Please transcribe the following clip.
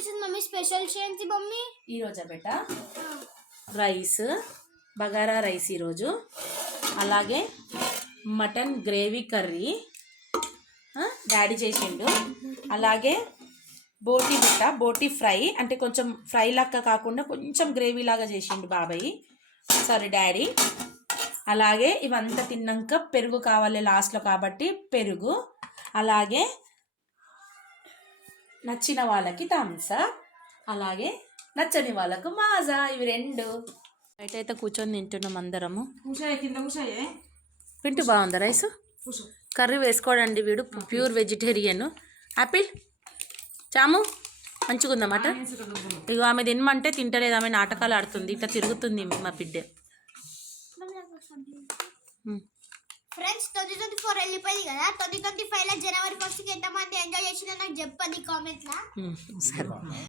చేసింది mummy? Special చేయించి mummy ఈరోజా బేట రైస్, బగారా రైస్ ఈరోజు, అలాగే మటన్ గ్రేవీ కర్రీ డాడీ చేసిండు, అలాగే బోటీ బిట్ట, బోటీ ఫ్రై అంటే కొంచెం ఫ్రై లాగా కాకుండా కొంచెం గ్రేవీ లాగా చేసిండు బాబాయ్, సారీ డాడీ. అలాగే ఇవంతా తిన్నాక పెరుగు కావాలి లాస్ట్లో కాబట్టి పెరుగు, అలాగే నచ్చిన వాళ్ళకి థమ్స్ అప్, అలాగే నచ్చని వాళ్ళకు మాజా. ఇవి రెండు బయట అయితే కూర్చొని తింటున్నాం అందరము. పింటు బాగుందా రైస్? కర్రీ వేసుకోడండి వీడు ప్యూర్ వెజిటేరియన్. యాపిల్ చాము మంచిగా ఉందన్నమాట. ఇక ఆమె తినమంటే తింటలేదు, ఆమె నాటకాలు ఆడుతుంది, ఇట్లా తిరుగుతుంది మా బిడ్డ. ఫ్రెండ్స్ 2024 వెళ్ళిపోయింది కదా, 2025 జనవరి 1కి ఎంతమంది ఎంజాయ్ చేసిందో నాకు చెప్పండి కామెంట్లా. సరే.